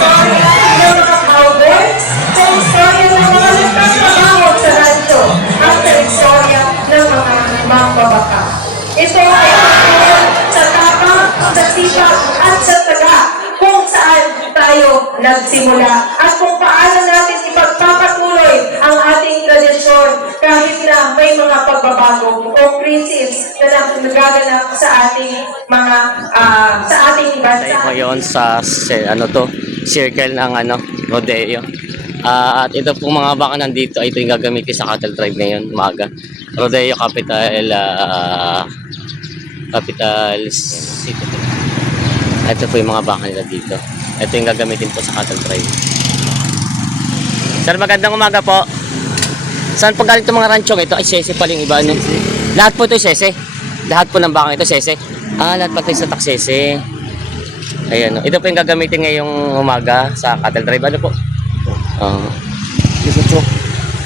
istorya ng mga cowboy, sa istorya ng mga nagtatrabaho sa radyo, at sa istorya ng mga mamabaka. Ito ay tungkol sa tapang, sa sipag, at sa taga kung saan tayo nagsimula at kung paano natin ipagpapatuloy ang ating tradisyon kahit na may mga pagbabago o crisis na nagaganap sa ating mga sa ating bansa. Tayo ngayon sa circle ng rodeo. At ito pong mga baka nandito, ito yung gagamitin sa cattle drive ngayon, umaga. Rodeo Capital City. Ito po yung mga baka nila dito. Ito yung gagamitin po sa cattle drive. Sir, magandang umaga po. Saan po galing itong mga ranchong ito? Ay, sese pala yung iba, no? Lahat po ito sese? Lahat po ng baka ito sese? Lahat pati sa taksese. Ayan, no? Ito po yung gagamitin ngayong umaga sa cattle drive. Ano po?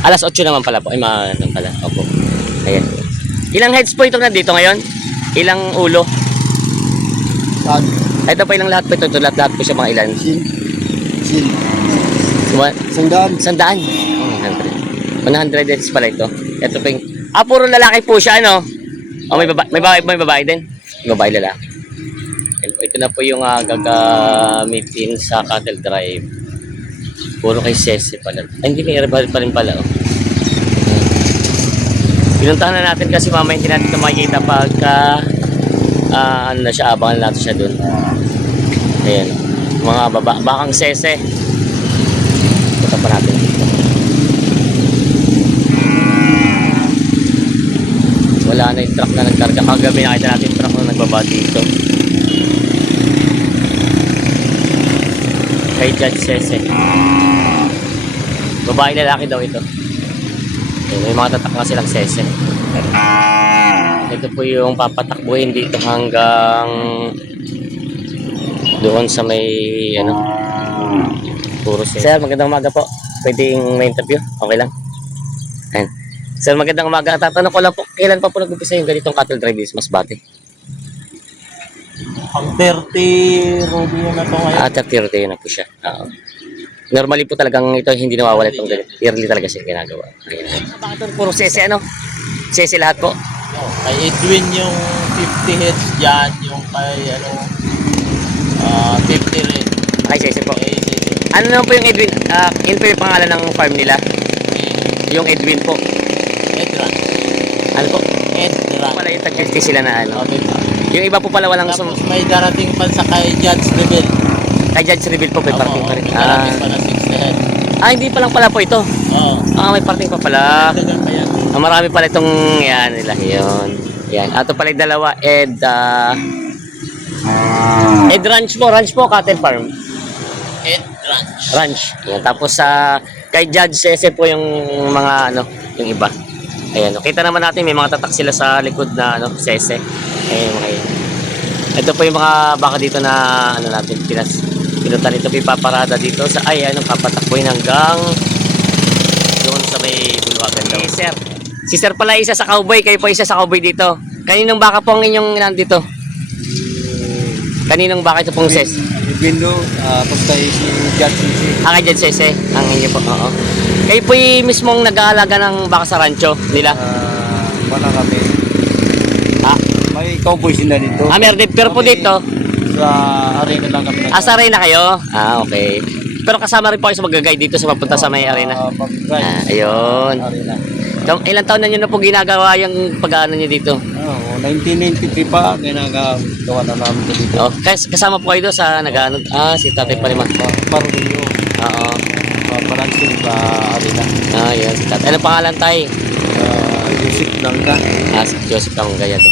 Alas 8 naman pala po. Ay, ano pala. Opo. Ayan. Ilang heads po itong nandito ngayon? Ilang ulo? Ito po ilang lahat po ito. Lahat po siya mga ilan? Sin. Sandaan. 100 heads pala ito. Ito po yung... puro lalaki po siya, ano? May babae din? May babae lalaki. Ito na po yung gagamitin sa cattle drive. Puro kay Sese pala. Ay, hindi, may airbar pa rin pala. Pinuntahan na natin kasi mamaya hindi natin ito makikita pagka ano na siya, abangan natin siya dun. Ayan. Mga bakang Sese. Punta pa natin. Wala na yung truck na nagkarga. Kagabi nakita natin yung truck na nagbaba dito. Kay Judge Sese. Babae lalaki daw ito. May mga tatak na silang Sese. Ito po yung papatakbuhin dito hanggang doon sa may puro Sese. Sir, magandang umaga po. Pwedeng may interview? Okay lang. Ayan. Sir, magandang umaga. Tatanong ko lang po, kailan pa po nag-umpisa yung ganitong cattle drive sa Masbate? Ang 30 rodeo na to ngayon. 30 rodeo na po siya. Normally po talagang ito hindi nawawala itong ganito. Yearly talaga siya ginagawa. Ayan. Bakit puro Sese, ano? Sese lahat po? Kay Edwin yung 50 heads dyan, yung kay 50 rin. Ay, Sese po. Kay Ano naman po yung Edwin? Yun po yung pangalan ng farm nila? Yung Edwin po. Edran. Ano po? Edran. Wala yung tag 50 sila na ano. Okay. Yung iba po pala walang Tapos may darating pa sa kay Judge Rebel. Kay Judge Reveal po, may parting pa rin. May darating pa na 60 heads. Hindi pa lang pala po ito. Oo. May parting pa pala. Dagan pa yan. Marami pala itong yan nila. Yun. Yan. Ito pala yung dalawa. Ed Ranch po, cattle farm. Ed Ranch. Ranch. Yan. Tapos kay Judge Sese po yung mga yung iba. Ayan. Kita naman natin may mga tatak sila sa likod na Sese. Ayan mga yun. Ito po yung mga baka dito na natin pinunta nito pipaparada dito sa papatakbuhin hanggang doon sa may bulwagan daw. Si Sir pala isa sa cowboy, kayo po isa sa cowboy dito. Kaninong baka po ang inyong nandito? Kaninong baka ito pong Ses? Bindo, tapos kay si Judge Sisi. Kay Judge Sese, ang inyo po. Oo. Kayo po yung mismong nag-aalaga ng baka sa rancho nila? Wala kami. May cowboy sila dito. Meron din. Pero po dito? Sa arena lang kami. Sa arena kayo? Okay. Pero kasama rin po kayo sa mag-guide dito sa papunta sa may arena? Ayun. Arena. Ilang taon na nyo na po ginagawa yung pag-ano nyo dito? 1993 pa, ginagawa na namin dito. Kasama po kayo doon sa nag-ano? Si Tatay Paliman. Parudillo. Oo. Paransing sa arena. Yan si Tatay. Ano pangalan tayo? Joseph Langga. Si Joseph Langga yan.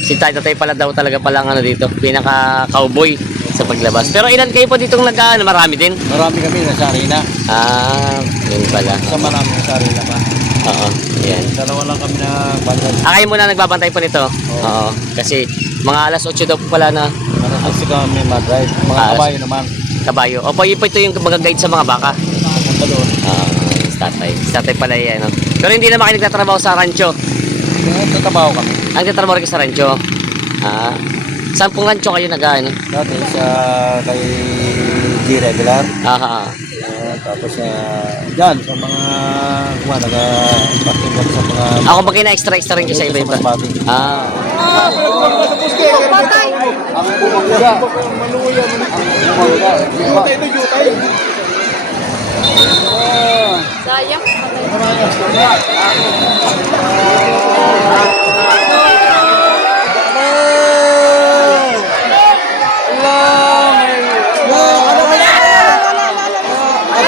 Si Tatay pala daw talaga palang dito, pinaka-cowboy sa paglabas. Pero ilan kayo po ditong nag-ano? Marami din? Marami kami nasa arena. Yun pala. Sa marami nasa arena pa. Oo, yan. Dalawa lang kami na bantay. Kayo muna nagbabantay po nito? Oo. Kasi mga alas 8 daw po pala na Kasi kami mag-drive. Mga kabayo naman. kabayo. Opo, yun po ito yung mag-guide sa mga baka. Punta doon. Si Tatay pala yan. Pero hindi naman kayo nagtatrabaho sa rancho. Tatabaho kami. Ang nagtatrabaho rin sa rancho. Saan pong rancho kayo nag-ano? Dati sa kay regular. Ah, Tapos dyan, sa mga nag-parking sa mga ako ba kina-extra rin kayo sa iba-iba? pati. Ah. Sayang.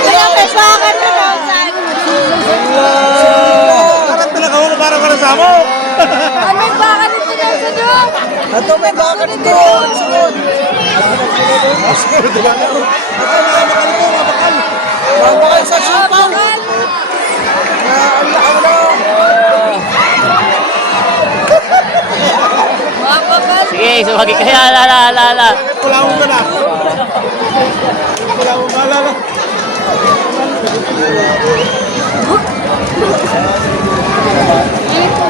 Kaya may bakit na daw saan? Ano yung bakit nito daw sa doon? Ito may bakit ito. Sunod. Mabakal sa supang. Mapapal. Sige, sumagi kayo. Ala. Wala akong gana. Wala akong maalala.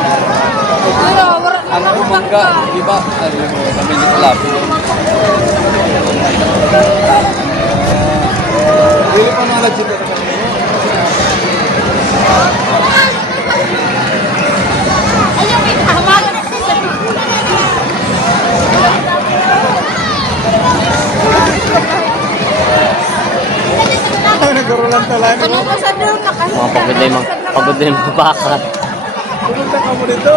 Wala, wala na ako bangka. Di ba? Kami dito lang. Hindi pa nalagsit na kami. Ayaw, may tama. Nagkarolan talaga. Ano ba sa doon? Mga pagod na yung mga baka. Pumunta ka mo dito.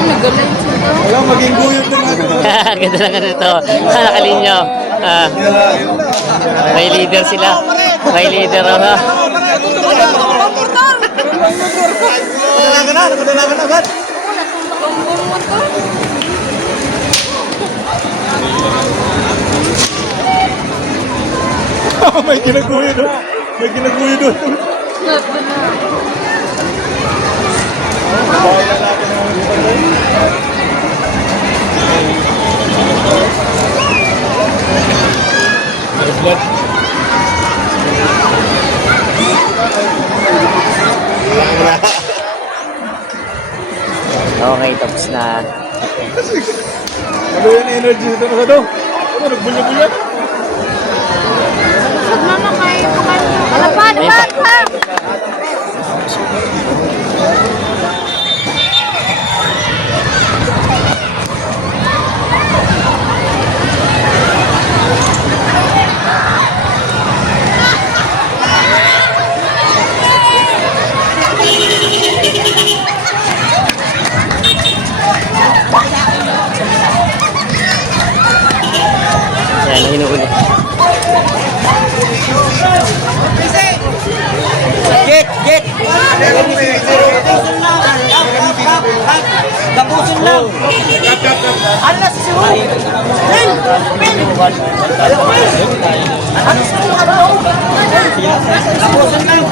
Ano galing sila? Wala, maging guyot na nga. Ganda lang ganito. Nakalinyo. May leader sila. May leader. Nakadalagan agad. May ginaguyo doon. May ginaguyo doon. Bahala natin ang mga Okay, tapos na. ano yan energy dito na sa daw? Ano, nagbunya-bunya? Saan na kayo? Alapan, alapan! Ayan, hinuuli. Get! Tapusin lang! Alas siya! Tapusin lang!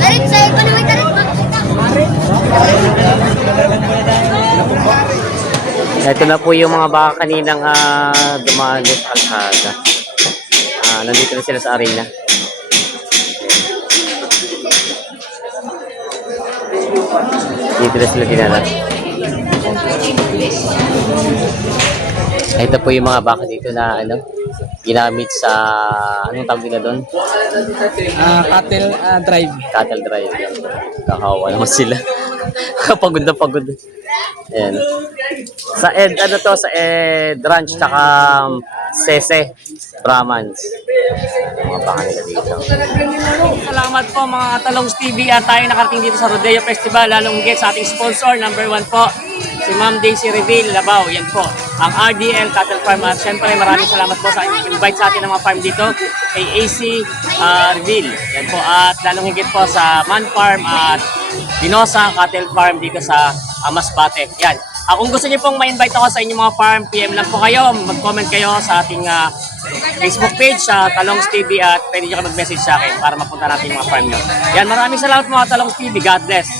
Tarik saya ko naman tarik. Ito na po yung mga baka kaninang dumaan doon sa kalsada. Nandito na sila sa arena. Dito na sila dinala. Ito po yung mga baka dito na ginamit sa anong tawag nila doon? Cattle drive. Cattle drive. Kakawa naman sila. Pagod na pagod. Ayan. Sa Ed Ranch tsaka Sese Brahmans. Mga baka nila dito. Salamat po mga Katalongs TV at tayo nakarating dito sa Rodeo Festival. Lalong higit sa ating sponsor, number 1 po, si Ma'am Daisy Reville Labao. Yan po, ang RDL Cattle Farm. At syempre maraming salamat po sa invite sa atin ng mga farm dito kay AC Reville. Yan po, at lalong higit po sa Man Farm at Dinosa Cattle Farm dito sa Masbate. Yan. Kung gusto niyo pong ma-invite ako sa inyong mga farm, PM lang po kayo. Mag-comment kayo sa ating Facebook page, sa Talongs TV, at pwede niyo kayo mag-message sa akin para mapunta natin yung mga farm nyo. Yan, maraming salamat mga Talongs TV. God bless.